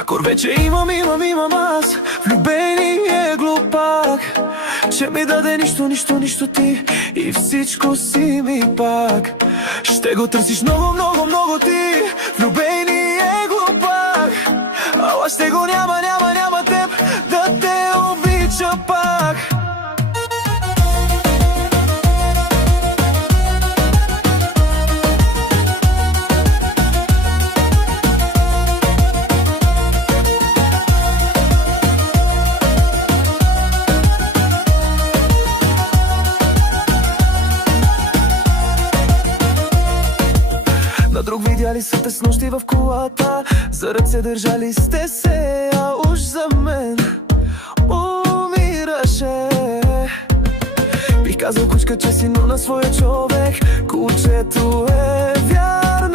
Якор вече имам аз. Влюбение глупак, че ми даде нищо ти и всичко си ми пак. Ще го търсиш много ти. Влюбение глупак, ала ще го няма теб да те обича пак. На друг видяли са те с нощи в колата, за ръце държали сте се, а уж за мен умираше. Бих казал кучка, че си но на своя човек. Кучето е вярно